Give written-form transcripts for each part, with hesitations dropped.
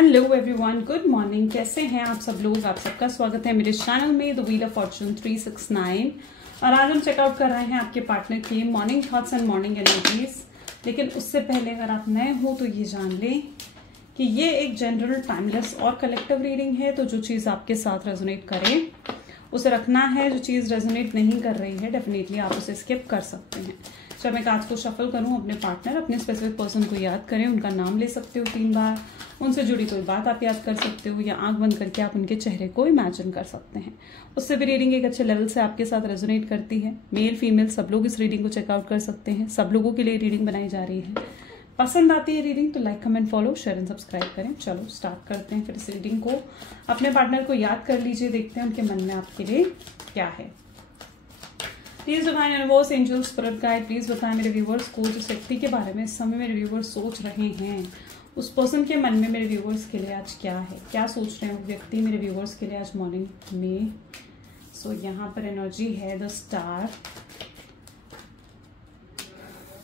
Hello everyone, good morning. कैसे हैं आप सब लोग? आप सबका स्वागत है मेरे चैनल में द व्हील ऑफ फॉर्चून 369। और आज हम चेकआउट कर रहे हैं आपके पार्टनर की morning thoughts and morning energies. लेकिन उससे पहले अगर आप नए हो तो ये जान लें कि ये एक जनरल, टाइमलेस और कलेक्टिव रीडिंग है। तो जो चीज़ आपके साथ रेजोनेट करे उसे रखना है। जो चीज़ रेजोनेट नहीं कर रही है डेफिनेटली आप उसे स्किप कर सकते हैं। जब मैं कार्ड्स को शफल करूं, अपने पार्टनर, अपने स्पेसिफिक पर्सन को याद करें, उनका नाम ले सकते हो 3 बार, उनसे जुड़ी कोई बात आप याद कर सकते हो या आंख बंद करके आप उनके चेहरे को इमेजिन कर सकते हैं। उससे भी रीडिंग एक अच्छे लेवल से आपके साथ रेजोनेट करती है। मेल फीमेल सब लोग इस रीडिंग को चेकआउट कर सकते हैं। सब लोगों के लिए रीडिंग बनाई जा रही है। पसंद आती है रीडिंग तो like, comment, follow, share and subscribe करें। चलो स्टार्ट करते हैं। फिर इस रीडिंग को अपने पार्टनर को याद कर लीजिए। देखते हैं उनके मन में आपके लिए क्या है। Please divine universe, angel, spirit guide, please बताएं मेरे व्यूवर्स को जिस व्यक्ति के बारे में इस समय मेरे व्यूवर्स सोच रहे हैं, उस पर्सन के मन में मेरे व्यूवर्स के लिए आज क्या है, क्या सोच रहे हैं वो व्यक्ति मेरे व्यूवर्स के लिए आज मॉर्निंग में। सो यहाँ पर एनर्जी है the star,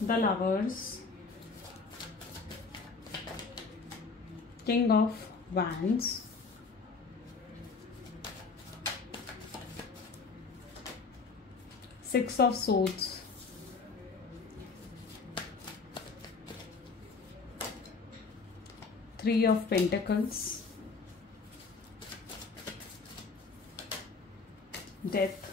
the lovers, king of wands, Six of Swords, Three of Pentacles, Death,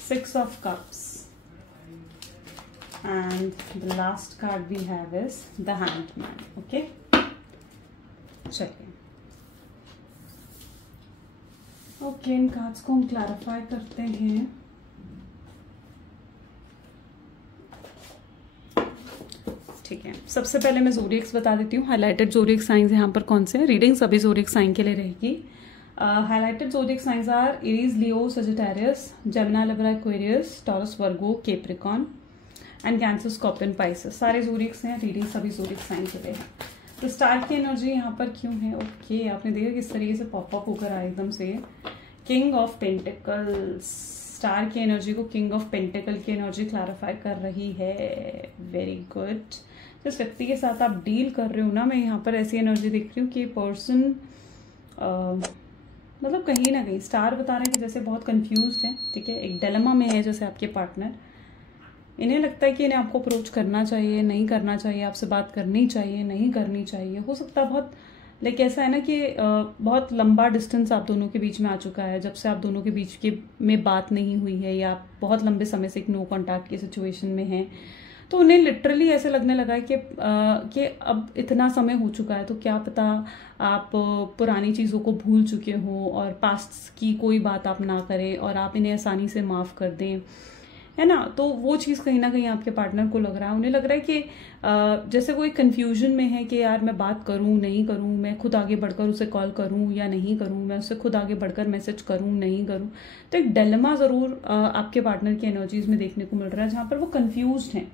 Six of Cups, and the last card we have is the Hangman. Okay, चलिए ओके, इन cards को हम clarify करते हैं। ठीक है, सबसे पहले मैं ज़ोडिएक्स बता देती हूँ। हाइलाइटेड ज़ोडिएक साइंस यहाँ पर कौन से हैं। रीडिंग सभी ज़ोडिएक साइन के लिए रहेगी। Highlighted zodiac signs are Aries, Leo, Sagittarius, Gemini, Libra, Aquarius, Taurus, Virgo, Capricorn and Cancer, Scorpion, Pisces. सारे ज़ोडिएक्स हैं। रीडिंग सभी ज़ोडिएक साइन के लिए है। तो स्टार की एनर्जी यहाँ पर क्यों है? ओके, आपने देखा किस तरीके से पॉपअप होकर आया एकदम से। किंग ऑफ पेंटिकल्स, स्टार की एनर्जी को किंग ऑफ पेंटिकल की एनर्जी क्लैरिफाई कर रही है। Very good. जिस व्यक्ति के साथ आप डील कर रहे हो ना, मैं यहाँ पर ऐसी एनर्जी देख रही हूँ कि पर्सन मतलब कहीं ना कहीं स्टार बता रहे हैं कि जैसे बहुत कंफ्यूज्ड है। ठीक है, एक डिलेमा में है जैसे आपके पार्टनर। इन्हें लगता है कि इन्हें आपको अप्रोच करना चाहिए, नहीं करना चाहिए, आपसे बात करनी चाहिए, नहीं करनी चाहिए। हो सकता है बहुत, लेकिन ऐसा है ना कि बहुत लंबा डिस्टेंस आप दोनों के बीच में आ चुका है। जब से आप दोनों के बीच के में बात नहीं हुई है या आप बहुत लंबे समय से एक नो कॉन्टैक्ट की सिचुएशन में हैं, तो उन्हें लिटरली ऐसे लगने लगा है कि अब इतना समय हो चुका है तो क्या पता आप पुरानी चीज़ों को भूल चुके हो और पास्ट की कोई बात आप ना करें और आप इन्हें आसानी से माफ़ कर दें, है ना। तो वो चीज़ कहीं ना कहीं आपके पार्टनर को लग रहा है। उन्हें लग रहा है कि जैसे वो एक कन्फ्यूजन में है कि यार मैं बात करूं, नहीं करूं, मैं खुद आगे बढ़कर उसे कॉल करूं या नहीं करूं, मैं उसे खुद आगे बढ़कर मैसेज करूं, नहीं करूं। तो एक डिलेमा ज़रूर आपके पार्टनर की एनर्जीज में देखने को मिल रहा है, जहाँ पर वो कन्फ्यूज्ड हैं।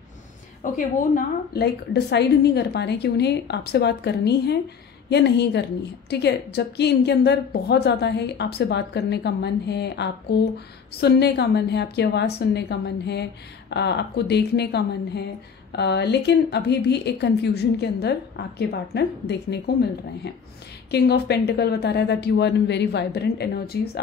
ओके, वो ना लाइक डिसाइड नहीं कर पा रहे हैं कि उन्हें आपसे बात करनी है या नहीं करनी है। ठीक है, जबकि इनके अंदर बहुत ज़्यादा है, आपसे बात करने का मन है, आपको सुनने का मन है, आपकी आवाज़ सुनने का मन है, आपको देखने का मन है, लेकिन अभी भी एक कन्फ्यूजन के अंदर आपके पार्टनर देखने को मिल रहे हैं। किंग ऑफ पेंटिकल बता रहा है that you are in very vibrant energies.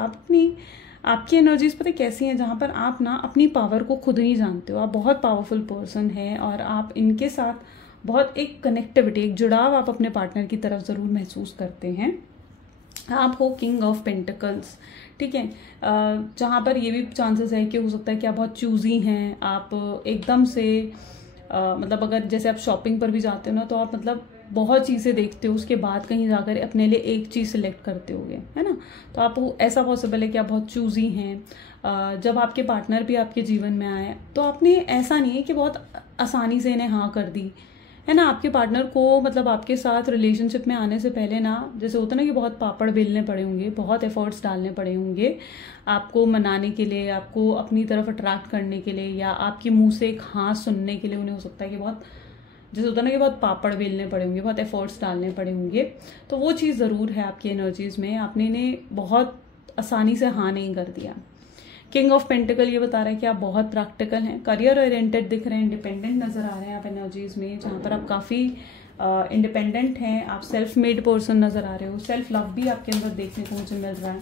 आपकी एनर्जीज पता कैसी हैं, जहाँ पर आप ना अपनी पावर को खुद नहीं जानते हो। आप बहुत पावरफुल पर्सन हैं और आप इनके साथ बहुत एक कनेक्टिविटी, एक जुड़ाव आप अपने पार्टनर की तरफ ज़रूर महसूस करते हैं। आप हो किंग ऑफ पेंटिकल्स। ठीक है, जहाँ पर ये भी चांसेस है कि हो सकता है कि आप बहुत चूजी हैं। आप एकदम से मतलब अगर जैसे आप शॉपिंग पर भी जाते हो ना, तो आप मतलब बहुत चीज़ें देखते हो, उसके बाद कहीं जाकर अपने लिए एक चीज़ सिलेक्ट करते होगे, है ना। तो आप ऐसा पॉसिबल है कि आप बहुत चूजी हैं। जब आपके पार्टनर भी आपके जीवन में आए तो आपने ऐसा नहीं है कि बहुत आसानी से इन्हें हाँ कर दी, है ना। आपके पार्टनर को मतलब आपके साथ रिलेशनशिप में आने से पहले ना, जैसे होता ना कि बहुत पापड़ बेलने पड़े होंगे, बहुत एफर्ट्स डालने पड़े होंगे आपको मनाने के लिए, आपको अपनी तरफ अट्रैक्ट करने के लिए, या आपके मुंह से एक हाँ सुनने के लिए। उन्हें हो सकता है कि बहुत, जैसे होता ना कि बहुत पापड़ बेलने पड़े होंगे, बहुत एफर्ट्स डालने पड़े होंगे। तो वो चीज़ ज़रूर है आपकी एनर्जीज में। आपने इन्हें बहुत आसानी से हाँ नहीं कर दिया। किंग ऑफ पेंटिकल ये बता रहा है कि आप बहुत प्रैक्टिकल हैं, करियर ओरिएंटेड दिख रहे हैं, इंडिपेंडेंट नजर आ रहे हैं आप एनर्जीज में, जहाँ पर आप काफ़ी इंडिपेंडेंट हैं, आप सेल्फ मेड पर्सन नजर आ रहे हो, सेल्फ लव भी आपके अंदर देखने को मुझे मिल रहा है।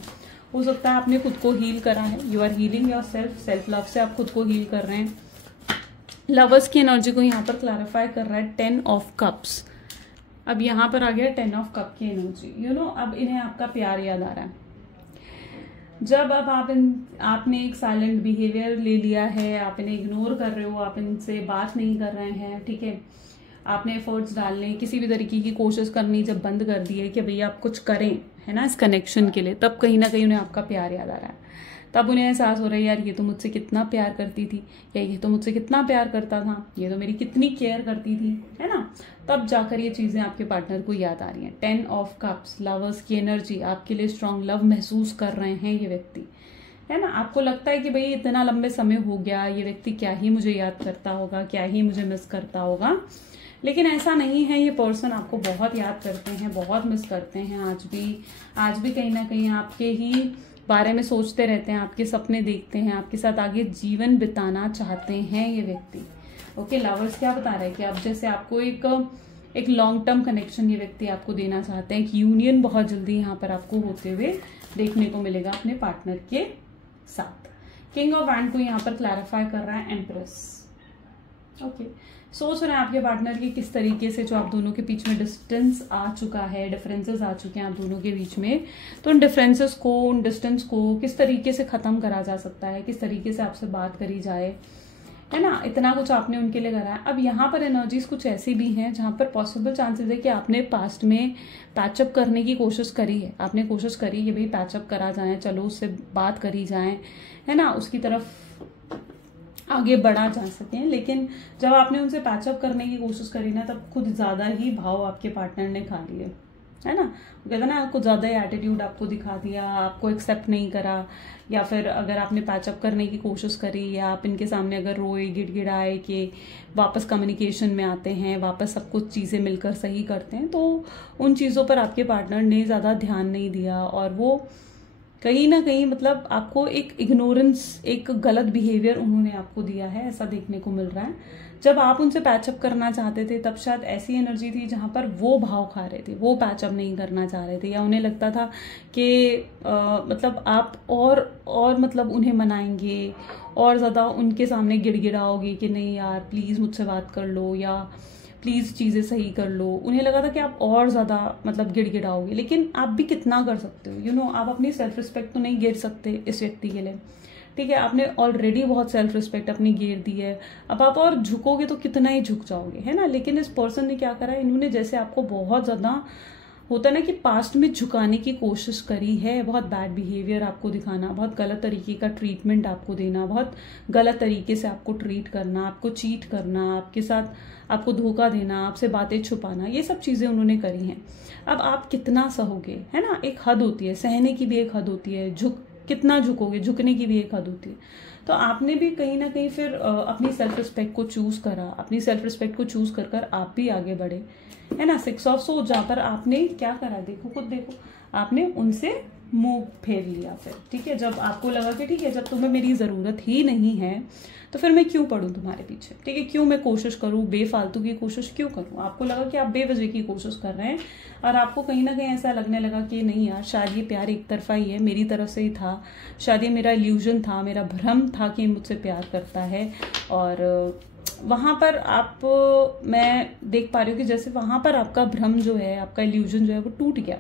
हो सकता है आपने खुद को हील करा है, you are healing yourself, self love से आप खुद को हील कर रहे हैं। लवर्स की एनर्जी को यहाँ पर क्लैरिफाई कर रहा है 10 ऑफ कप्स। अब यहाँ पर आ गया 10 ऑफ कप की एनर्जी। यू नो, अब इन्हें आपका प्यार याद आ रहा है। जब अब आपने एक साइलेंट बिहेवियर ले लिया है, आप इन्हें इग्नोर कर रहे हो, आप इनसे बात नहीं कर रहे हैं, ठीक है, आपने एफर्ट्स डालने, किसी भी तरीके की कोशिश करनी जब बंद कर दी है कि भैया आप कुछ करें, है ना, इस कनेक्शन के लिए, तब कहीं ना कहीं उन्हें आपका प्यार याद आ रहा है। तब उन्हें एहसास हो रहा है यार ये तो मुझसे कितना प्यार करती थी, या ये तो मुझसे कितना प्यार करता था, ये तो मेरी कितनी केयर करती थी, है ना। तब जाकर ये चीजें आपके पार्टनर को याद आ रही हैं। 10 ऑफ कप्स, लवर्स की एनर्जी, आपके लिए स्ट्रांग लव महसूस कर रहे हैं ये व्यक्ति, है ना। आपको लगता है कि भाई इतना लंबे समय हो गया, ये व्यक्ति क्या ही मुझे याद करता होगा, क्या ही मुझे मिस करता होगा, लेकिन ऐसा नहीं है। ये पर्सन आपको बहुत याद करते हैं, बहुत मिस करते हैं। आज भी कहीं ना कहीं आपके ही बारे में सोचते रहते हैं, आपके सपने देखते हैं, आपके साथ आगे जीवन बिताना चाहते हैं ये व्यक्ति। ओके, लवर्स क्या बता रहे हैं कि अब जैसे आपको एक लॉन्ग टर्म कनेक्शन ये व्यक्ति आपको देना चाहते हैं, एक यूनियन बहुत जल्दी यहाँ पर आपको होते हुए देखने को मिलेगा अपने पार्टनर के साथ। किंग ऑफ वैंड को यहाँ पर क्लैरिफाई कर रहा है एम्प्रेस। ओके, सोच रहे हैं आपके पार्टनर की किस तरीके से जो आप दोनों के बीच में डिस्टेंस आ चुका है, डिफरेंसेस आ चुके हैं आप दोनों के बीच में, तो उन डिफरेंसेस को, उन डिस्टेंस को किस तरीके से खत्म करा जा सकता है, किस तरीके से आपसे बात करी जाए, है ना। इतना कुछ आपने उनके लिए करा है। अब यहाँ पर एनर्जीज कुछ ऐसी भी हैं जहां पर पॉसिबल चांसेस है कि आपने पास्ट में पैचअप करने की कोशिश करी है, आपने कोशिश करी कि भाई पैचअप करा जाए, चलो उससे बात करी जाए, है ना, उसकी तरफ आगे बढ़ा जा सके। लेकिन जब आपने उनसे पैचअप करने की कोशिश करी ना, तब खुद ज्यादा ही भाव आपके पार्टनर ने खा लिए, है ना। कहते हैं ना, कुछ ज्यादा ही एटीट्यूड आपको दिखा दिया, आपको एक्सेप्ट नहीं करा, या फिर अगर आपने पैचअप करने की कोशिश करी या आप इनके सामने अगर रोए गिड़गिड़ाए कि वापस कम्युनिकेशन में आते हैं, वापस सब कुछ चीजें मिलकर सही करते हैं, तो उन चीजों पर आपके पार्टनर ने ज्यादा ध्यान नहीं दिया और वो कहीं ना कहीं मतलब आपको एक इग्नोरेंस, एक गलत बिहेवियर उन्होंने आपको दिया है, ऐसा देखने को मिल रहा है। जब आप उनसे पैचअप करना चाहते थे तब शायद ऐसी एनर्जी थी जहां पर वो भाव खा रहे थे, वो पैचअप नहीं करना चाह रहे थे, या उन्हें लगता था कि मतलब आप और मतलब उन्हें मनाएंगे और ज्यादा उनके सामने गिड़गिड़ाओगे कि नहीं यार प्लीज मुझसे बात कर लो, या प्लीज चीजें सही कर लो। उन्हें लगा था कि आप और ज्यादा मतलब गिड़गिड़ाओगे, लेकिन आप भी कितना कर सकते हो, यू नो, आप अपनी सेल्फ रिस्पेक्ट तो नहीं गिर सकते इस व्यक्ति के लिए, ठीक है। आपने ऑलरेडी बहुत सेल्फ रिस्पेक्ट अपनी गिर दी है, अब आप और झुकोगे तो कितना ही झुक जाओगे, है ना। लेकिन इस पर्सन ने क्या करा, इन्होंने जैसे आपको बहुत ज्यादा होता है ना कि पास्ट में झुकाने की कोशिश करी है, बहुत बैड बिहेवियर आपको दिखाना, बहुत गलत तरीके का ट्रीटमेंट आपको देना, बहुत गलत तरीके से आपको ट्रीट करना, आपको चीट करना, आपके साथ आपको धोखा देना, आपसे बातें छुपाना, ये सब चीजें उन्होंने करी हैं। अब आप कितना सहोगे, है ना, एक हद होती है, सहने की भी एक हद होती है, कितना झुकोगे, झुकने की भी एक हद होती है। तो आपने भी कहीं ना कहीं फिर अपनी सेल्फ रिस्पेक्ट को चूज करा, अपनी सेल्फ रिस्पेक्ट को चूज कर आप भी आगे बढ़े, है ना। 6 ऑफ सोर्ड, जहां पर आपने क्या करा, देखो खुद देखो, आपने उनसे मुंह फेर लिया फिर, ठीक है। जब आपको लगा कि ठीक है, जब तुम्हें मेरी जरूरत ही नहीं है तो फिर मैं क्यों पढ़ूं तुम्हारे पीछे, ठीक है, क्यों मैं कोशिश करूं, बेफालतू की कोशिश क्यों करूं। आपको लगा कि आप बेवजह की कोशिश कर रहे हैं और आपको कहीं ना कहीं ऐसा लगने लगा कि नहीं यार, शायद ये प्यार एक तरफा ही है, मेरी तरफ से ही था, शायद ये मेरा इल्यूजन था, मेरा भ्रम था कि मुझसे प्यार करता है। और वहां पर मैं देख पा रही हूँ कि जैसे वहां पर आपका भ्रम जो है, आपका इल्यूजन जो है वो टूट गया,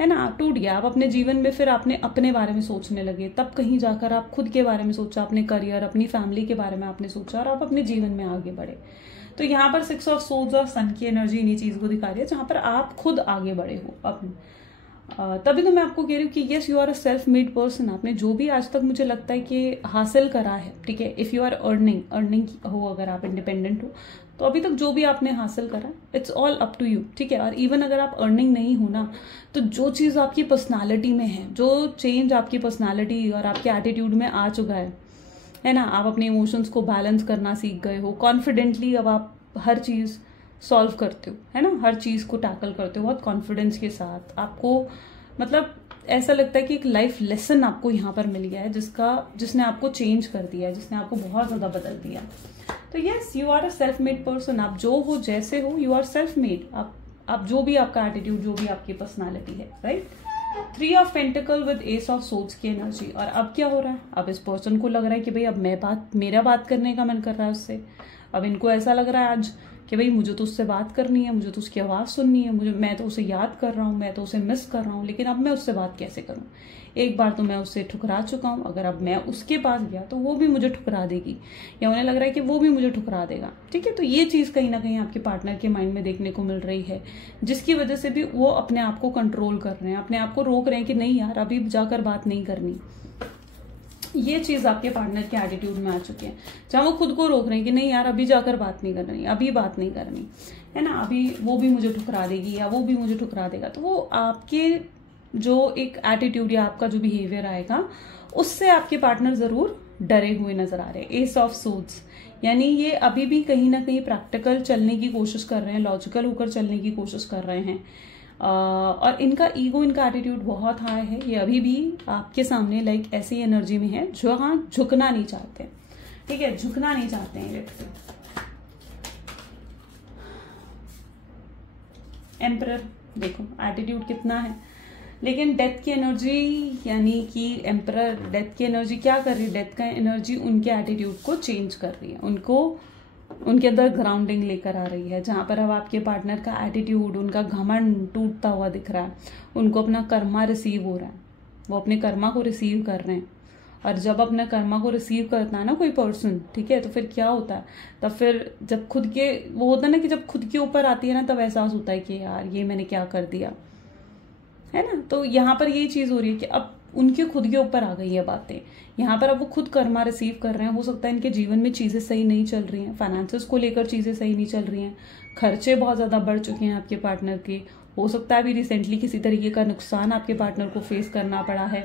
है ना, टूट गया। आप अपने जीवन में फिर आपने अपने बारे में सोचने लगे, तब कहीं जाकर आप खुद के बारे में सोचा, अपने करियर, अपनी फैमिली के बारे में आपने सोचा और आप अपने जीवन में आगे बढ़े। तो यहाँ पर 6 ऑफ सोर्ड्स और सन की एनर्जी इन्हीं चीज को दिखा रही है, जहां पर आप खुद आगे बढ़े हो अपने। तभी तो मैं आपको कह रही हूँ कि yes, you are a self made person. आपने जो भी आज तक मुझे लगता है कि हासिल करा है, ठीक है, इफ यू आर अर्निंग हो, अगर आप इंडिपेंडेंट हो, तो अभी तक जो भी आपने हासिल करा, it's all up to you, ठीक है। और इवन अगर आप अर्निंग नहीं हो ना, तो जो चीज आपकी पर्सनालिटी में है, जो चेंज आपकी पर्सनालिटी और आपके एटीट्यूड में आ चुका है ना, आप अपने इमोशंस को बैलेंस करना सीख गए हो, कॉन्फिडेंटली अब आप हर चीज सॉल्व करते हो, है ना, हर चीज को टैकल करते हो बहुत कॉन्फिडेंस के साथ। आपको मतलब ऐसा लगता है कि एक लाइफ लेसन आपको यहाँ पर मिल गया है, जिसने आपको चेंज कर दिया है, जिसने आपको बहुत ज्यादा बदल दिया। तो yes, you are a self made person. आप जो हो, जैसे हो, यू आर सेल्फ मेड। आप जो भी आपका एटीट्यूड, जो भी आपकी पर्सनालिटी है, right. 3 of pentacle with S of swords की एनर्जी। और अब क्या हो रहा है, अब इस पर्सन को लग रहा है कि भाई अब मेरा बात करने का मन कर रहा है उससे। अब इनको ऐसा लग रहा है आज कि भाई मुझे तो उससे बात करनी है, मुझे तो उसकी आवाज़ सुननी है, मैं तो उसे याद कर रहा हूँ, मैं तो उसे मिस कर रहा हूँ, लेकिन अब मैं उससे बात कैसे करूँ। एक बार तो मैं उससे ठुकरा चुका हूँ, अगर अब मैं उसके पास गया तो वो भी मुझे ठुकरा देगी, या उन्हें लग रहा है कि वो भी मुझे ठुकरा देगा। ठीक है, तो ये चीज़ कहीं ना कहीं आपके पार्टनर के माइंड में देखने को मिल रही है, जिसकी वजह से भी वो अपने आप को कंट्रोल कर रहे हैं, अपने आप को रोक रहे हैं कि नहीं यार, अभी जाकर बात नहीं करनी। ये चीज आपके पार्टनर के एटीट्यूड में आ चुकी है, जहां वो खुद को रोक रहे हैं कि नहीं यार, अभी जाकर बात नहीं करनी, अभी बात नहीं करनी है ना, अभी वो भी मुझे ठुकरा देगी या वो भी मुझे ठुकरा देगा। तो वो आपके जो एक एटीट्यूड या आपका जो बिहेवियर आएगा, उससे आपके पार्टनर जरूर डरे हुए नजर आ रहे हैं। एस ऑफ सोर्ड्स, यानी ये अभी भी कहीं ना कहीं प्रैक्टिकल चलने की कोशिश कर रहे हैं, लॉजिकल होकर चलने की कोशिश कर रहे हैं। और इनका ईगो, इनका एटीट्यूड बहुत हाई है। ये अभी भी आपके सामने लाइक ऐसी एनर्जी में है जो हाँ झुकना नहीं चाहते। ठीक है, झुकना नहीं चाहते हैं व्यक्ति। एम्परर, देखो एटीट्यूड कितना है, लेकिन डेथ की एनर्जी, यानी कि एम्परर डेथ की एनर्जी क्या कर रही है, डेथ का एनर्जी उनके एटीट्यूड को चेंज कर रही है, उनके अंदर ग्राउंडिंग लेकर आ रही है, जहां पर अब आपके पार्टनर का एटीट्यूड, उनका घमंड टूटता हुआ दिख रहा है, उनको अपना कर्मा रिसीव हो रहा है, वो अपने कर्मा को रिसीव कर रहे हैं। और जब अपने कर्मा को रिसीव करता है ना कोई पर्सन, ठीक है, तो फिर क्या होता है, तब फिर जब खुद के वो होता है ना कि जब खुद के ऊपर आती है ना, तब एहसास होता है कि यार ये मैंने क्या कर दिया, है ना। तो यहाँ पर ये चीज हो रही है कि अब उनके खुद के ऊपर आ गई है बातें, यहाँ पर अब वो खुद कर्मा रिसीव कर रहे हैं। हो सकता है इनके जीवन में चीजें सही नहीं चल रही हैं, फाइनेंसेस को लेकर चीजें सही नहीं चल रही हैं, खर्चे बहुत ज्यादा बढ़ चुके हैं आपके पार्टनर के। हो सकता है अभी रिसेंटली किसी तरीके का नुकसान आपके पार्टनर को फेस करना पड़ा है,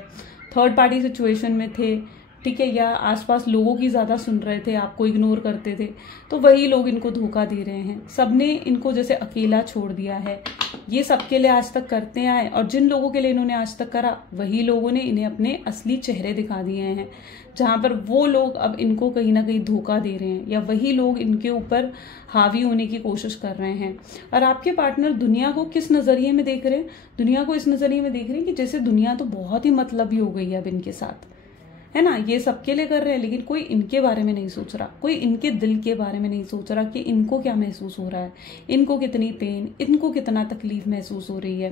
थर्ड पार्टी सिचुएशन में थे, ठीक है, या आसपास लोगों की ज्यादा सुन रहे थे, आपको इग्नोर करते थे, तो वही लोग इनको धोखा दे रहे हैं। सबने इनको जैसे अकेला छोड़ दिया है, ये सबके लिए आज तक करते आए, और जिन लोगों के लिए इन्होंने आज तक करा, वही लोगों ने इन्हें अपने असली चेहरे दिखा दिए हैं, जहां पर वो लोग अब इनको कहीं ना कहीं धोखा दे रहे हैं, या वही लोग इनके ऊपर हावी होने की कोशिश कर रहे हैं। और आपके पार्टनर दुनिया को किस नजरिए में देख रहे हैं, दुनिया को इस नजरिए में देख रहे हैं कि जैसे दुनिया तो बहुत ही मतलबी हो गई है अब इनके साथ, है ना, ये सबके लिए कर रहे हैं, लेकिन कोई इनके बारे में नहीं सोच रहा, कोई इनके दिल के बारे में नहीं सोच रहा कि इनको क्या महसूस हो रहा है, इनको कितनी पेन, इनको कितना तकलीफ महसूस हो रही है।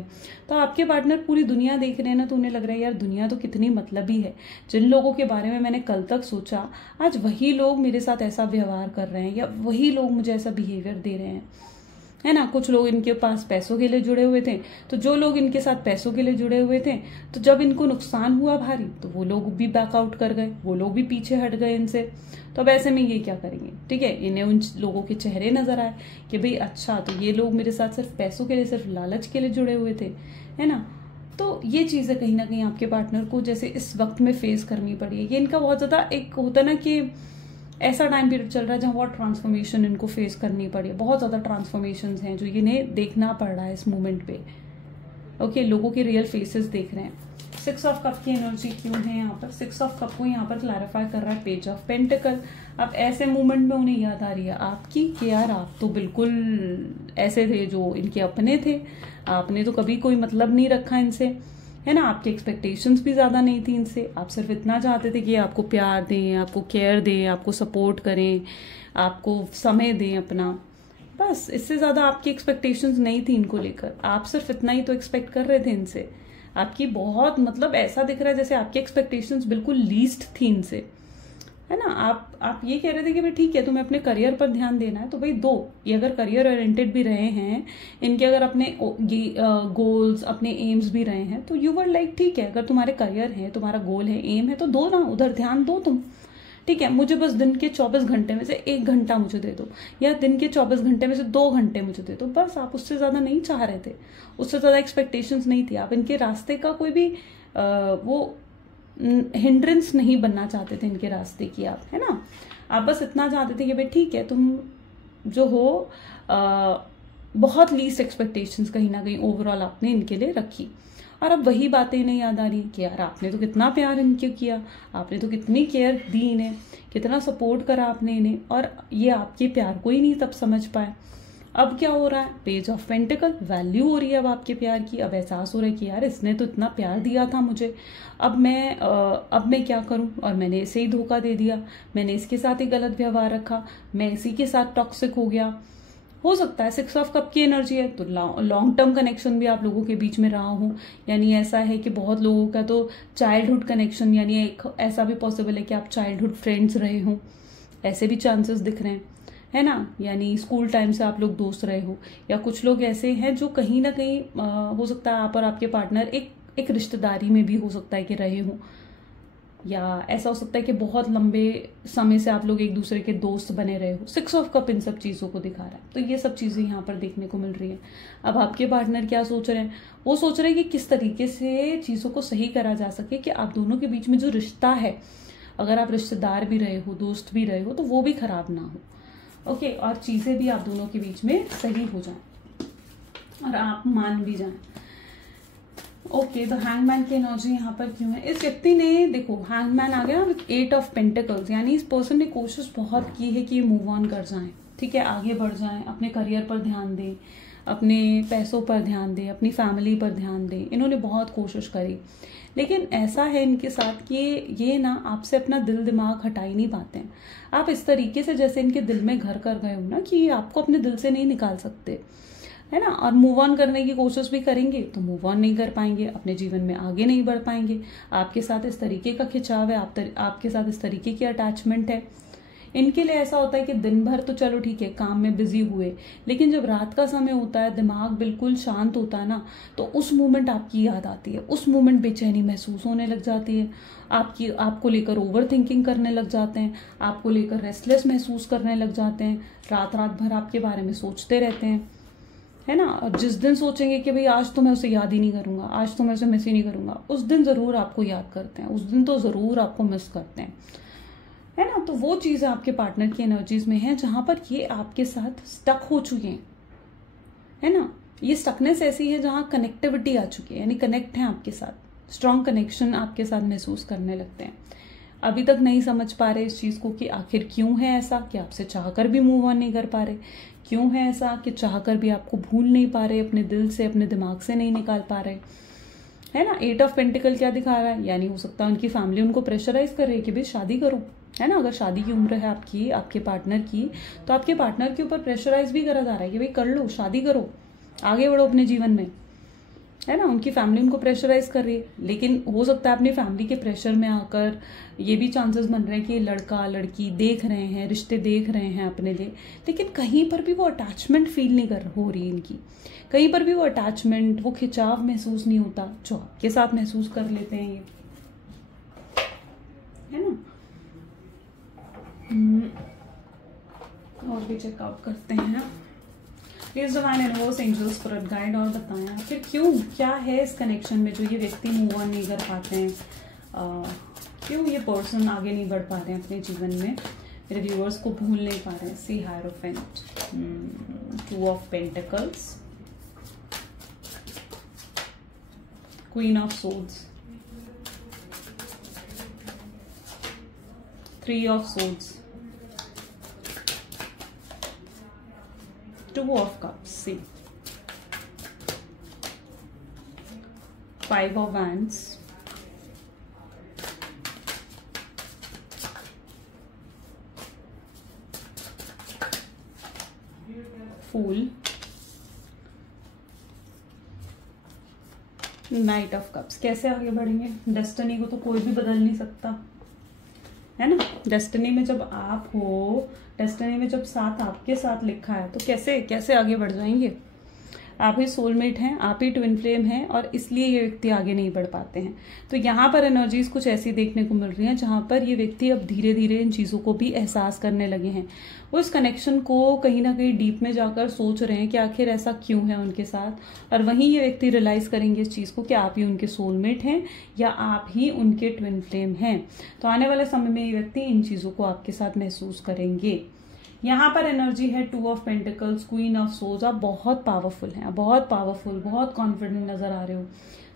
तो आपके पार्टनर पूरी दुनिया देख रहे हैं ना, तो उन्हें लग रहा है यार दुनिया तो कितनी मतलबी है, जिन लोगों के बारे में मैंने कल तक सोचा, आज वही लोग मेरे साथ ऐसा व्यवहार कर रहे हैं, या वही लोग मुझे ऐसा बिहेवियर दे रहे हैं, है ना। कुछ लोग इनके पास पैसों के लिए जुड़े हुए थे, तो जो लोग इनके साथ पैसों के लिए जुड़े हुए थे, तो जब इनको नुकसान हुआ भारी, तो वो लोग भी बैकआउट कर गए, वो लोग भी पीछे हट गए इनसे। तो अब ऐसे में ये क्या करेंगे, ठीक है, इन्हें उन लोगों के चेहरे नजर आए कि भाई अच्छा, तो ये लोग मेरे साथ सिर्फ पैसों के लिए, सिर्फ लालच के लिए जुड़े हुए थे, है ना। तो ये चीजें कहीं ना कहीं आपके पार्टनर को जैसे इस वक्त में फेस करनी पड़ी है। ये इनका बहुत ज्यादा एक होता ना कि ऐसा टाइम पीरियड चल रहा है जहां बहुत ट्रांसफॉर्मेशन इनको फेस करनी पड़ी है, बहुत ज्यादा ट्रांसफॉर्मेशन हैं जो इन्हें देखना पड़ रहा है इस मोमेंट पे। ओके, लोगों के रियल फेसेस देख रहे हैं। 6 ऑफ कप की एनर्जी क्यों है यहाँ पर, 6 ऑफ कप को यहाँ पर क्लैरिफाई कर रहा है पेज ऑफ पेंटिकल। अब ऐसे मोमेंट में उन्हें याद आ रही है आपकी कि यार आप तो बिल्कुल ऐसे थे जो इनके अपने थे, आपने तो कभी कोई मतलब नहीं रखा इनसे, है ना, आपकी एक्सपेक्टेशंस भी ज्यादा नहीं थी इनसे, आप सिर्फ इतना चाहते थे कि आपको प्यार दें, आपको केयर दें, आपको सपोर्ट करें, आपको समय दें अपना, बस इससे ज्यादा आपकी एक्सपेक्टेशंस नहीं थी इनको लेकर। आप सिर्फ इतना ही तो एक्सपेक्ट कर रहे थे इनसे। आपकी बहुत मतलब ऐसा दिख रहा है जैसे आपकी एक्सपेक्टेशंस बिल्कुल लीस्ट थी इनसे, है ना। आप ये कह रहे थे कि भाई ठीक है, तुम्हें अपने करियर पर ध्यान देना है, तो भाई दो, ये अगर करियर ओरिएंटेड भी रहे हैं इनके, अगर अपने गोल्स, अपने एम्स भी रहे हैं, तो यू वर लाइक ठीक है, अगर तुम्हारे करियर है, तुम्हारा गोल है, एम है, तो दो ना, उधर ध्यान दो तुम, ठीक है। मुझे बस दिन के 24 घंटे में से 1 घंटा मुझे दे दो, या दिन के 24 घंटे में से 2 घंटे मुझे दे दो, बस। आप उससे ज्यादा नहीं चाह रहे थे, उससे ज्यादा एक्सपेक्टेशंस नहीं थी, आप इनके रास्ते का कोई भी वो हिंड्रेंस नहीं बनना चाहते थे इनके रास्ते की आप, है ना। आप बस इतना चाहते थे कि भाई ठीक है, तुम जो हो बहुत लीस्ट एक्सपेक्टेशंस कहीं ना कहीं ओवरऑल आपने इनके लिए रखी। और अब वही बातें इन्हें याद आ रही कि यार आपने तो कितना प्यार इनके किया, आपने तो कितनी केयर दी इन्हें, कितना सपोर्ट करा आपने इन्हें, और ये आपके प्यार को ही नहीं तब समझ पाए। अब क्या हो रहा है, पेज ऑफ पेंटिकल, वैल्यू हो रही है अब आपके प्यार की। अब एहसास हो रहा है कि यार इसने तो इतना प्यार दिया था मुझे, अब मैं क्या करूं, और मैंने इसे ही धोखा दे दिया, मैंने इसके साथ ही गलत व्यवहार रखा, मैं इसी के साथ टॉक्सिक हो गया। हो सकता है 6 ऑफ कप की एनर्जी है तो लॉन्ग टर्म कनेक्शन भी आप लोगों के बीच में रहा हो, यानी ऐसा है कि बहुत लोगों का तो चाइल्डहुड कनेक्शन, यानी एक ऐसा भी पॉसिबल है कि आप चाइल्डहुड फ्रेंड्स रहे हो, ऐसे भी चांसेस दिख रहे हैं, है ना। यानी स्कूल टाइम से आप लोग दोस्त रहे हो, या कुछ लोग ऐसे हैं जो कहीं ना कहीं हो सकता है आप और आपके पार्टनर एक रिश्तेदारी में भी हो सकता है कि रहे हो, या ऐसा हो सकता है कि बहुत लंबे समय से आप लोग एक दूसरे के दोस्त बने रहे हो। 6 ऑफ कप इन सब चीज़ों को दिखा रहा है, तो ये सब चीज़ें यहाँ पर देखने को मिल रही है। अब आपके पार्टनर क्या सोच रहे हैं, वो सोच रहे हैं कि किस तरीके से चीज़ों को सही करा जा सके कि आप दोनों के बीच में जो रिश्ता है, अगर आप रिश्तेदार भी रहे हो, दोस्त भी रहे हो, तो वो भी खराब ना हो। ओके, और चीज़ें भी आप दोनों के बीच में सही हो जाए और आप मान भी जाएं। ओके, तो हैंगमैन की एनर्जी यहाँ पर क्यों है, इस व्यक्ति ने, देखो हैंगमैन आ गया विद 8 ऑफ पेंटिकल्स, यानी इस पर्सन ने कोशिश बहुत की है कि ये मूव ऑन कर जाएं, ठीक है, आगे बढ़ जाएं, अपने करियर पर ध्यान दें, अपने पैसों पर ध्यान दें, अपनी फैमिली पर ध्यान दें। इन्होंने बहुत कोशिश करी, लेकिन ऐसा है इनके साथ कि ये ना आपसे अपना दिल दिमाग हटा ही नहीं पाते हैं। आप इस तरीके से जैसे इनके दिल में घर कर गए हो ना कि आपको अपने दिल से नहीं निकाल सकते, है ना। और मूव ऑन करने की कोशिश भी करेंगे तो मूव ऑन नहीं कर पाएंगे, अपने जीवन में आगे नहीं बढ़ पाएंगे। आपके साथ इस तरीके का खिंचाव है, आपके साथ इस तरीके की अटैचमेंट है। इनके लिए ऐसा होता है कि दिन भर तो चलो ठीक है काम में बिजी हुए, लेकिन जब रात का समय होता है, दिमाग बिल्कुल शांत होता है ना, तो उस मोमेंट आपकी याद आती है, उस मोमेंट बेचैनी महसूस होने लग जाती है, आपको लेकर ओवर थिंकिंग करने लग जाते हैं, आपको लेकर रेस्टलेस महसूस करने लग जाते हैं, रात भर आपके बारे में सोचते रहते हैं, है ना। और जिस दिन सोचेंगे कि भाई आज तो मैं उसे याद ही नहीं करूंगा, आज तो मैं उसे मिस ही नहीं करूंगा, उस दिन जरूर आपको याद करते हैं, उस दिन तो जरूर आपको मिस करते हैं, है ना। तो वो चीज़ आपके पार्टनर की एनर्जीज में है जहां पर ये आपके साथ स्टक हो चुके हैं, है ना। ये स्टकनेस ऐसी है जहां कनेक्टिविटी आ चुकी है, यानी कनेक्ट है आपके साथ, स्ट्रॉन्ग कनेक्शन आपके साथ महसूस करने लगते हैं। अभी तक नहीं समझ पा रहे इस चीज को कि आखिर क्यों है ऐसा कि आपसे चाहकर भी मूव ऑन नहीं कर पा रहे, क्यों है ऐसा कि चाहकर भी आपको भूल नहीं पा रहे, अपने दिल से, अपने दिमाग से नहीं निकाल पा रहे, है ना। 8 ऑफ पेंटिकल क्या दिखा रहा है, यानी हो सकता है उनकी फैमिली उनको प्रेशराइज कर रही है कि भाई शादी करो, है ना। अगर शादी की उम्र है आपके पार्टनर की, तो आपके पार्टनर के ऊपर प्रेशराइज भी करा जा रहा है कि भाई कर लो, शादी करो, आगे बढ़ो अपने जीवन में, है ना। उनकी फैमिली उनको प्रेशराइज कर रही है, लेकिन हो सकता है अपनी फैमिली के प्रेशर में आकर ये भी चांसेस बन रहे हैं कि लड़का लड़की देख रहे हैं, रिश्ते देख रहे हैं अपने लिए, लेकिन कहीं पर भी वो अटैचमेंट फील नहीं हो रही इनकी, कहीं पर भी वो अटैचमेंट, वो खिंचाव महसूस नहीं होता जो आपके साथ महसूस कर लेते हैं ये, है ना। और भी चेकआउट करते हैं। Please divine universe, angels, spirit guide, और बताएं आखिर क्यों, क्या है इस कनेक्शन में जो ये व्यक्ति मूव ऑन नहीं कर पाते हैं, क्यों ये पर्सन आगे नहीं बढ़ पा रहे हैं अपने जीवन में, मेरे व्यूअर्स को भूल नहीं पा रहे हैं। The hierophant, 2 of pentacles, queen of swords, 3 of swords, 2 of cups, see, 5 of wands, Fool, Knight of cups। कैसे आगे बढ़ेंगे, डेस्टिनी को तो कोई भी बदल नहीं सकता, है ना। डेस्टिनी में जब आप हो, डेस्टिनी में जब साथ आपके साथ लिखा है, तो कैसे कैसे आगे बढ़ जाएंगे। आप ही सोलमेट हैं, आप ही ट्विन फ्लेम हैं, और इसलिए ये व्यक्ति आगे नहीं बढ़ पाते हैं। तो यहाँ पर एनर्जीज कुछ ऐसी देखने को मिल रही हैं जहाँ पर ये व्यक्ति अब धीरे धीरे इन चीज़ों को भी एहसास करने लगे हैं। वो इस कनेक्शन को कहीं ना कहीं डीप में जाकर सोच रहे हैं कि आखिर ऐसा क्यों है उनके साथ, और वहीं ये व्यक्ति रियलाइज करेंगे इस चीज़ को कि आप ही उनके सोलमेट हैं या आप ही उनके ट्विन फ्लेम हैं। तो आने वाले समय में ये व्यक्ति इन चीज़ों को आपके साथ महसूस करेंगे। यहाँ पर एनर्जी है 2 of pentacles, queen of swords. आप बहुत पावरफुल हैं, बहुत पावरफुल, बहुत कॉन्फिडेंट नजर आ रहे हो,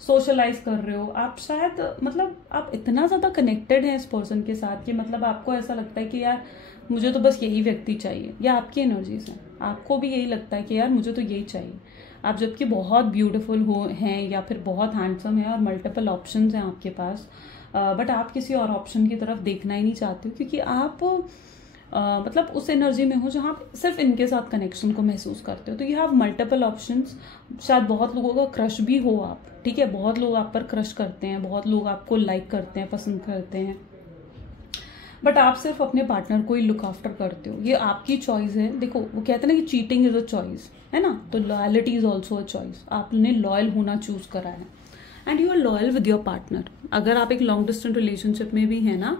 सोशलाइज कर रहे हो आप शायद, मतलब आप इतना ज्यादा कनेक्टेड हैं इस पर्सन के साथ कि मतलब आपको ऐसा लगता है कि यार मुझे तो बस यही व्यक्ति चाहिए, या आपकी एनर्जीज हैं, आपको भी यही लगता है कि यार मुझे तो यही चाहिए। आप जबकि बहुत ब्यूटीफुल हो हैं या फिर बहुत हैंडसम है और मल्टीपल ऑप्शंस हैं आपके पास, बट आप किसी और ऑप्शन की तरफ देखना ही नहीं चाहते हो, क्योंकि आप मतलब उस एनर्जी में हो जहाँ आप सिर्फ इनके साथ कनेक्शन को महसूस करते हो। तो यू हैव मल्टीपल ऑप्शंस। शायद बहुत लोगों का क्रश भी हो आप, ठीक है, बहुत लोग आप पर क्रश करते हैं, बहुत लोग आपको लाइक करते हैं, पसंद करते हैं, बट आप सिर्फ अपने पार्टनर को ही लुक आफ्टर करते हो। ये आपकी चॉइस है। देखो वो कहते हैं ना कि चीटिंग इज अ चॉइस, है ना, तो loyalty is also a choice. आपने लॉयल होना चूज करा है and you are loyal with your partner. अगर आप एक लॉन्ग डिस्टेंस रिलेशनशिप में भी है ना,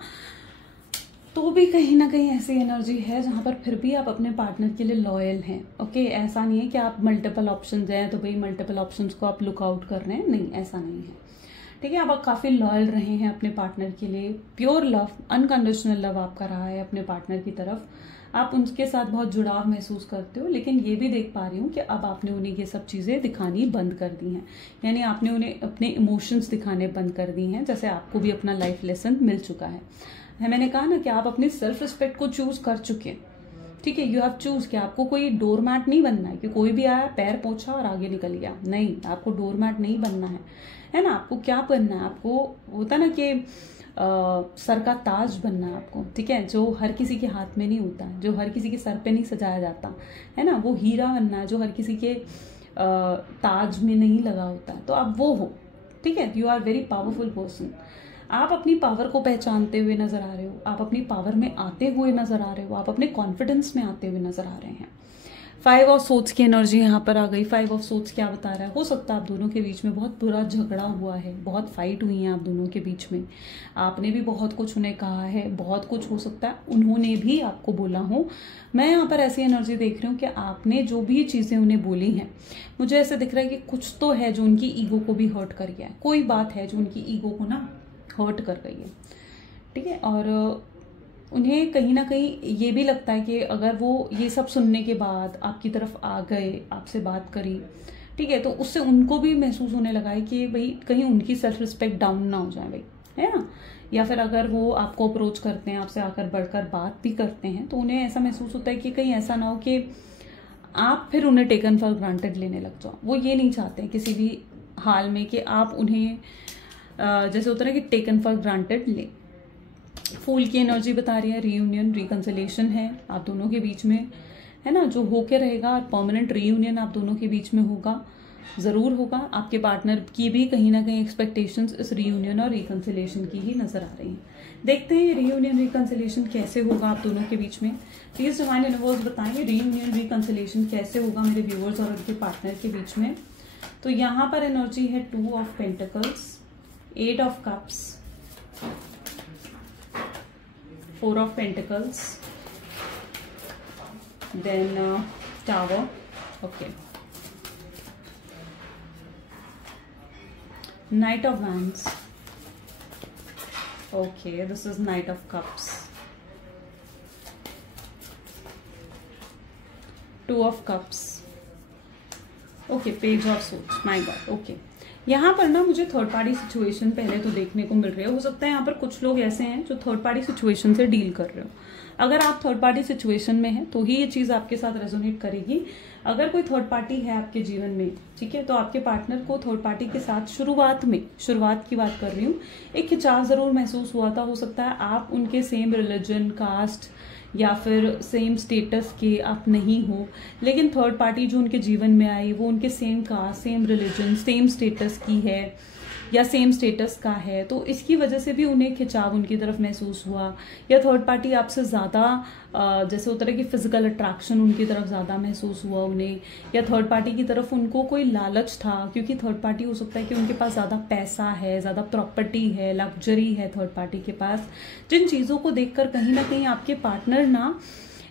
तो भी कहीं ना कहीं ऐसी एनर्जी है जहां पर फिर भी आप अपने पार्टनर के लिए लॉयल हैं। ओके, ऐसा नहीं है कि आप मल्टीपल ऑप्शंस हैं तो भाई मल्टीपल ऑप्शंस को आप लुक आउट कर रहे हैं, नहीं, ऐसा नहीं है। ठीक है, आप काफी लॉयल रहे हैं अपने पार्टनर के लिए। प्योर लव, अनकंडीशनल लव आपका रहा है अपने पार्टनर की तरफ। आप उनके साथ बहुत जुड़ाव महसूस करते हो, लेकिन ये भी देख पा रही हूँ कि अब आपने उन्हें ये सब चीजें दिखानी बंद कर दी हैं, यानी आपने उन्हें अपने इमोशंस दिखाने बंद कर दी हैं। जैसे आपको भी अपना लाइफ लेसन मिल चुका है। मैंने कहा ना कि आप अपनी सेल्फ रिस्पेक्ट को चूज कर चुके हैं। ठीक है, यू हैव चूज कि आपको कोई डोरमैट नहीं बनना है कि कोई भी आया पैर पोछा और आगे निकल गया। नहीं, आपको डोरमैट नहीं बनना है ना। आपको क्या बनना है, आपको होता ना कि सर का ताज बनना है आपको। ठीक है, जो हर किसी के हाथ में नहीं होता, जो हर किसी के सर पे नहीं सजाया जाता है ना, वो हीरा बनना है जो हर किसी के ताज में नहीं लगा होता है। तो आप वो हो। ठीक है, you are very powerful person. आप अपनी पावर को पहचानते हुए नजर आ रहे हो, आप अपनी पावर में आते हुए नजर आ रहे हो, आप अपने कॉन्फिडेंस में आते हुए नजर आ रहे हैं। 5 ऑफ सोर्ड्स की एनर्जी यहाँ पर आ गई। 5 ऑफ सोर्ड्स क्या बता रहा है? हो सकता है आप दोनों के बीच में बहुत बुरा झगड़ा हुआ है, बहुत फाइट हुई है आप दोनों के बीच में। आपने भी बहुत कुछ उन्हें कहा है, बहुत कुछ हो सकता है उन्होंने भी आपको बोला हो। मैं यहाँ पर ऐसी एनर्जी देख रही हूँ कि आपने जो भी चीजें उन्हें बोली हैं, मुझे ऐसे दिख रहा है कि कुछ तो है जो उनकी ईगो को भी हर्ट कर गया है। कोई बात है जो उनकी ईगो को ना हर्ट कर गई है। ठीक है, और उन्हें कहीं ना कहीं ये भी लगता है कि अगर वो ये सब सुनने के बाद आपकी तरफ आ गए, आपसे बात करी, ठीक है, तो उससे उनको भी महसूस होने लगा है कि भाई कहीं उनकी सेल्फ रिस्पेक्ट डाउन ना हो जाए भाई, है ना। या फिर अगर वो आपको अप्रोच करते हैं, आपसे आकर बढ़कर बात भी करते हैं, तो उन्हें ऐसा महसूस होता है कि कहीं ऐसा ना हो कि आप फिर उन्हें टेकन फॉर ग्रांटेड लेने लग जाओ। वो ये नहीं चाहते किसी भी हाल में कि आप उन्हें जैसे होता है ना कि टेकन फॉर ग्रांटेड ले। फूल की एनर्जी बता रही है रीयूनियन, रिकंसिलेशन है आप दोनों के बीच में, है ना, जो होके रहेगा। परमानेंट रीयूनियन आप दोनों के बीच में होगा, जरूर होगा। आपके पार्टनर की भी कहीं ना कहीं एक्सपेक्टेशंस इस रीयूनियन और रिकंसिलेशन की ही नजर आ रही हैं। देखते हैं रीयूनियन रिकंसिलेशन कैसे होगा आप दोनों के बीच में। प्लीज डिवाइन यूनिवर्स बताएंगे रीयूनियन रिकंसिलेशन कैसे होगा मेरे व्यूअर्स और उनके पार्टनर के बीच में। तो यहाँ पर एनर्जी है 2 of pentacles, 8 of cups, 4 of pentacles, then tower, okay, knight of wands, okay, this is knight of cups, 2 of cups, okay, page of swords, my god, okay। यहाँ पर ना मुझे थर्ड पार्टी सिचुएशन पहले तो देखने को मिल रही है। हो सकता है यहाँ पर कुछ लोग ऐसे हैं जो थर्ड पार्टी सिचुएशन से डील कर रहे हो। अगर आप थर्ड पार्टी सिचुएशन में हैं तो ही ये चीज आपके साथ रेजोनेट करेगी। अगर कोई थर्ड पार्टी है आपके जीवन में, ठीक है, तो आपके पार्टनर को थर्ड पार्टी के साथ शुरुआत की बात कर रही हूँ, एक खिंचाव जरूर महसूस हुआ था। हो सकता है आप उनके सेम रिलीजन, कास्ट या फिर सेम स्टेटस के आप नहीं हो, लेकिन थर्ड पार्टी जो उनके जीवन में आई वो उनके same caste, same religion, same status की है या सेम स्टेटस का है, तो इसकी वजह से भी उन्हें खिंचाव उनकी तरफ महसूस हुआ। या थर्ड पार्टी आपसे ज्यादा जैसे होता है कि फिजिकल अट्रैक्शन उनकी तरफ ज्यादा महसूस हुआ उन्हें, या थर्ड पार्टी की तरफ उनको कोई लालच था, क्योंकि थर्ड पार्टी हो सकता है कि उनके पास ज्यादा पैसा है, ज्यादा प्रॉपर्टी है, लग्जरी है थर्ड पार्टी के पास, जिन चीजों को देखकर कहीं ना कहीं आपके पार्टनर ना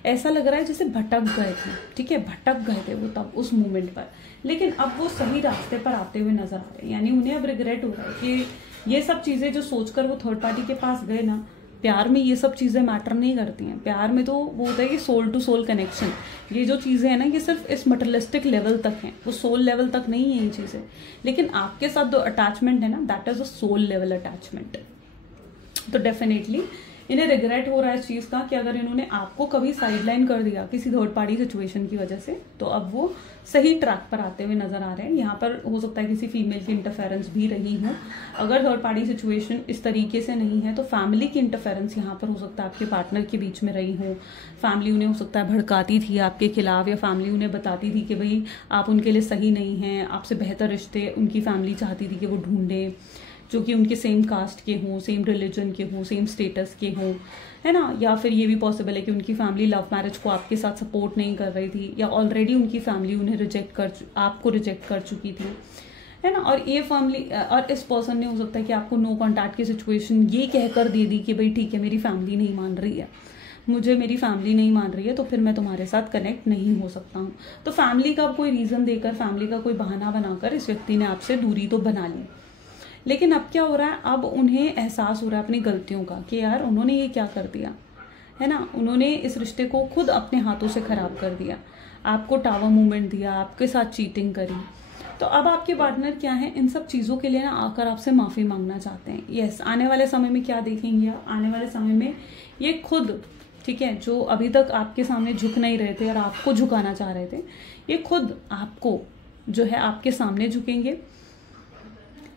ऐसा लग रहा है जैसे भटक गए थे। ठीक है, भटक गए थे वो तब उस मोमेंट पर, लेकिन अब वो सही रास्ते पर आते हुए नजर आ रहे हैं। यानी उन्हें अब रिग्रेट हो रहा है कि ये सब चीजें जो सोचकर वो थर्ड पार्टी के पास गए ना, प्यार में ये सब चीज़ें मैटर नहीं करती हैं। प्यार में तो वो होता है कि सोल टू सोल कनेक्शन, ये जो चीज़ें हैं ना ये सिर्फ इस मटेरियलिस्टिक लेवल तक हैं, वो सोल लेवल तक नहीं है ये चीज़ें। लेकिन आपके साथ जो अटैचमेंट है ना, that is a soul level attachment. तो डेफिनेटली इन्हें रिग्रेट हो रहा है इस चीज़ का कि अगर इन्होंने आपको कभी साइडलाइन कर दिया किसी थर्ड पार्टी सिचुएशन की वजह से, तो अब वो सही ट्रैक पर आते हुए नजर आ रहे हैं। यहाँ पर हो सकता है किसी फीमेल की इंटरफेरेंस भी रही हो। अगर थर्ड पार्टी सिचुएशन इस तरीके से नहीं है तो फैमिली की इंटरफेरेंस यहाँ पर हो सकता है आपके पार्टनर के बीच में रही हो। फैमिली उन्हें हो सकता है भड़काती थी आपके खिलाफ, या फैमिली उन्हें बताती थी कि भाई आप उनके लिए सही नहीं हैं, आपसे बेहतर रिश्ते उनकी फैमिली चाहती थी कि वो ढूंढे जो कि उनके सेम कास्ट के हों, सेम रिलीजन के हों, सेम स्टेटस के हों, है ना। या फिर ये भी पॉसिबल है कि उनकी फैमिली लव मैरिज को आपके साथ सपोर्ट नहीं कर रही थी, या ऑलरेडी उनकी फैमिली उन्हें आपको रिजेक्ट कर चुकी थी, है ना। और ये फैमिली और इस पर्सन ने हो सकता है कि आपको नो कॉन्टैक्ट की सिचुएशन ये कहकर दे दी कि भाई ठीक है मेरी फैमिली नहीं मान रही है, मुझे मेरी फैमिली नहीं मान रही है, तो फिर मैं तुम्हारे साथ कनेक्ट नहीं हो सकता हूँ। तो फैमिली का कोई रीज़न देकर, फैमिली का कोई बहाना बनाकर इस व्यक्ति ने आपसे दूरी तो बना ली। लेकिन अब क्या हो रहा है, अब उन्हें एहसास हो रहा है अपनी गलतियों का कि यार उन्होंने ये क्या कर दिया, है ना। उन्होंने इस रिश्ते को खुद अपने हाथों से खराब कर दिया, आपको टावर मूवमेंट दिया, आपके साथ चीटिंग करी। तो अब आपके पार्टनर क्या है, इन सब चीज़ों के लिए ना आकर आपसे माफ़ी मांगना चाहते हैं। यस, आने वाले समय में क्या देखेंगे आप, आने वाले समय में ये खुद, ठीक है, जो अभी तक आपके सामने झुक नहीं रहे थे और आपको झुकाना चाह रहे थे, ये खुद आपको जो है आपके सामने झुकेंगे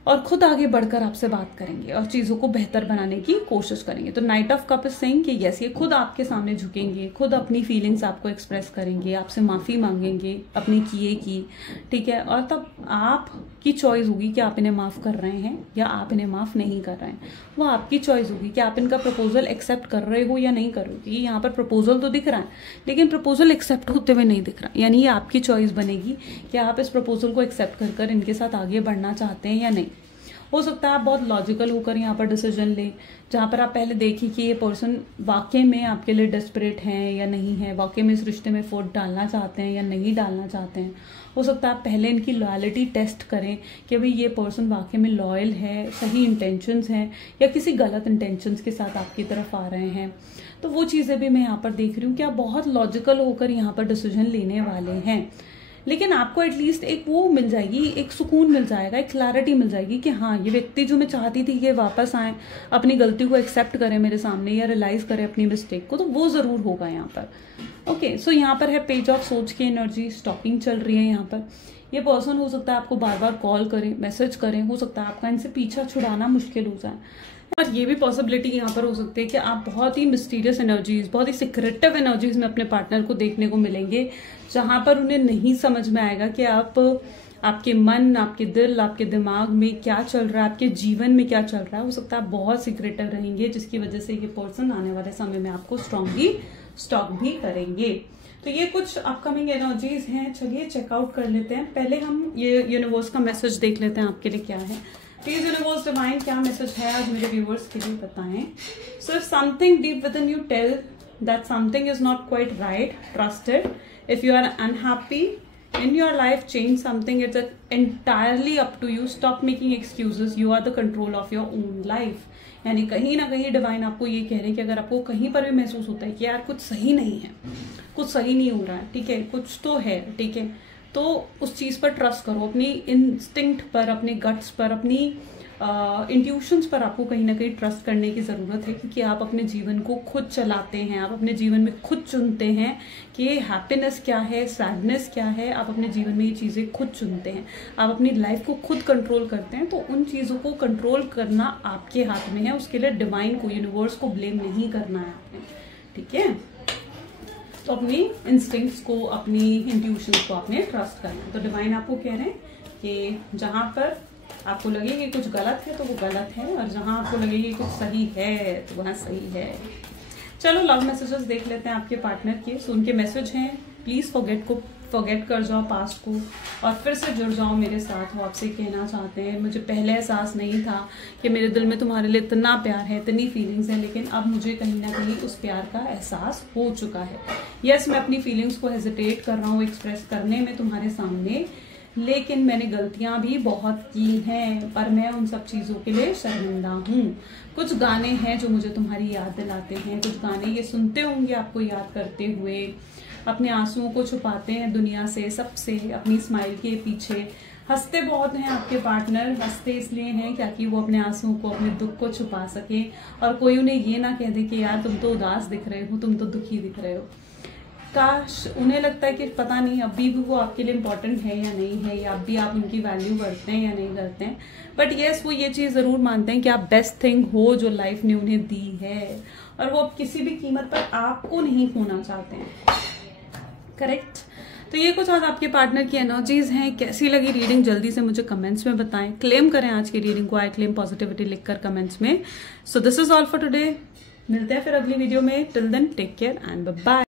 और खुद आगे बढ़कर आपसे बात करेंगे और चीज़ों को बेहतर बनाने की कोशिश करेंगे। तो night of cup is saying कि यस, ये खुद आपके सामने झुकेंगे, खुद अपनी फीलिंग्स आपको एक्सप्रेस करेंगे, आपसे माफ़ी मांगेंगे अपने किए की, ठीक है। और तब आपकी चॉइस होगी कि आप इन्हें माफ़ कर रहे हैं या आप इन्हें माफ़ नहीं कर रहे हैं। वो आपकी चॉइस होगी कि आप इनका प्रपोजल एक्सेप्ट कर रहे हो या नहीं कर रहे हो। क्योंकि यहाँ पर प्रपोजल तो दिख रहा है लेकिन प्रपोजल एक्सेप्ट होते हुए नहीं दिख रहा, यानी ये आपकी चॉइस बनेगी कि आप इस प्रपोजल को एक्सेप्ट कर कर इनके साथ आगे बढ़ना चाहते हैं या नहीं। हो सकता है आप बहुत लॉजिकल होकर यहाँ पर डिसीजन लें, जहाँ पर आप पहले देखिए कि ये पर्सन वाकई में आपके लिए डेस्परेट हैं या नहीं है, वाकई में इस रिश्ते में एफर्ट डालना चाहते हैं या नहीं डालना चाहते हैं। हो सकता है आप पहले इनकी लॉयल्टी टेस्ट करें कि भाई ये पर्सन वाकई में लॉयल है, सही इंटेंशंस हैं या किसी गलत इंटेंशंस के साथ आपकी तरफ आ रहे हैं। तो वो चीज़ें भी मैं यहाँ पर देख रही हूँ कि आप बहुत लॉजिकल होकर यहाँ पर डिसीजन लेने वाले हैं। लेकिन आपको एटलीस्ट एक वो मिल जाएगी, एक सुकून मिल जाएगा, एक क्लैरिटी मिल जाएगी कि हाँ ये व्यक्ति जो मैं चाहती थी कि वापस आए, अपनी गलती को एक्सेप्ट करें मेरे सामने या रियलाइज करें अपनी मिस्टेक को, तो वो ज़रूर होगा यहाँ पर। ओके, सो यहाँ पर है पेज ऑफ सोच की एनर्जी, स्टॉकिंग चल रही है यहाँ पर। ये पर्सन हो सकता है आपको बार बार कॉल करें, मैसेज करें, हो सकता है आपका इनसे पीछा छुड़ाना मुश्किल हो जाए। और ये भी पॉसिबिलिटी यहाँ पर हो सकती है कि आप बहुत ही मिस्टीरियस एनर्जीज, बहुत ही सिक्रेटिव एनर्जीज में अपने पार्टनर को देखने को मिलेंगे, जहाँ पर उन्हें नहीं समझ में आएगा कि आपके मन, आपके दिल, आपके दिमाग में क्या चल रहा है, आपके जीवन में क्या चल रहा है। हो सकता है आप बहुत सिक्रेटिव रहेंगे, जिसकी वजह से ये पर्सन आने वाले समय में आपको स्ट्रांगली स्टॉक भी करेंगे। तो ये कुछ अपकमिंग एनर्जीज हैं, चलिए चेकआउट कर लेते हैं। पहले हम ये यूनिवर्स का मैसेज देख लेते हैं आपके लिए क्या है। प्लीज यूनिवर्स डिवाइन, क्या मैसेज है आज मेरे व्यूअर्स के लिए, बताएं। So if something deep within you tell that something is not quite right, trust it. If you are unhappy in your life, change something, it's entirely up to you. Stop making excuses, you are the control of your own life। यानी कहीं ना कहीं divine आपको ये कह रहे हैं कि अगर आपको कहीं पर भी महसूस होता है कि यार कुछ सही नहीं है, कुछ सही नहीं हो रहा है, ठीक है, कुछ तो है, ठीक है, तो उस चीज़ पर ट्रस्ट करो, अपनी इंस्टिंक्ट पर, अपने गट्स पर, अपनी इंट्यूशंस पर आपको कहीं ना कहीं ट्रस्ट करने की ज़रूरत है। क्योंकि आप अपने जीवन को खुद चलाते हैं, आप अपने जीवन में खुद चुनते हैं कि हैप्पीनेस क्या है, सैडनेस क्या है। आप अपने जीवन में ये चीज़ें खुद चुनते हैं, आप अपनी लाइफ को खुद कंट्रोल करते हैं। तो उन चीज़ों को कंट्रोल करना आपके हाथ में है, उसके लिए डिवाइन को, यूनिवर्स को ब्लेम नहीं करना है आपने, ठीक है। तो अपनी इंस्टिंक्ट्स को, अपनी इंट्यूशंस को आपने ट्रस्ट करना है। तो डिवाइन आपको कह रहे हैं कि जहाँ पर आपको लगे कि कुछ गलत है तो वो गलत है, और जहाँ आपको लगे कि कुछ सही है तो वहाँ सही है। चलो लव मैसेजेस देख लेते हैं आपके पार्टनर के। सो उनके मैसेज हैं, प्लीज़ फॉरगेट कर जाओ पास्ट को और फिर से जुड़ जाओ मेरे साथ। वो आपसे कहना चाहते हैं, मुझे पहले एहसास नहीं था कि मेरे दिल में तुम्हारे लिए इतना प्यार है, इतनी फीलिंग्स है, लेकिन अब मुझे कहीं ना कहीं उस प्यार का एहसास हो चुका है। यस, मैं अपनी फीलिंग्स को हेजिटेट कर रहा हूँ एक्सप्रेस करने में तुम्हारे सामने, लेकिन मैंने गलतियां भी बहुत की हैं, पर मैं उन सब चीज़ों के लिए शर्मिंदा हूँ। कुछ गाने हैं जो मुझे तुम्हारी याद दिलाते हैं, कुछ गाने ये सुनते होंगे आपको याद करते हुए, अपने आंसुओं को छुपाते हैं दुनिया से, सबसे, अपनी स्माइल के पीछे। हंसते बहुत हैं आपके पार्टनर, हंसते इसलिए हैं ताकि वो अपने आंसुओं को, अपने दुख को छुपा सके और कोई उन्हें ये ना कह दे कि यार तुम तो उदास दिख रहे हो, तुम तो दुखी दिख रहे हो। काश उन्हें लगता है कि पता नहीं अभी भी वो आपके लिए इम्पोर्टेंट है या नहीं है, या अभी आप उनकी वैल्यू करते हैं या नहीं करते हैं, बट यस वो ये चीज़ ज़रूर मानते हैं कि आप बेस्ट थिंग हो जो लाइफ ने उन्हें दी है, और वो किसी भी कीमत पर आपको नहीं खोना चाहते हैं। करेक्ट। तो ये कुछ आज आपके पार्टनर की एनर्जीज हैं। कैसी लगी रीडिंग जल्दी से मुझे कमेंट्स में बताएं। क्लेम करें आज की रीडिंग को, आई क्लेम पॉजिटिविटी लिखकर कमेंट्स में। So this is all for today. मिलते हैं फिर अगली वीडियो में। Till then take care and bye bye.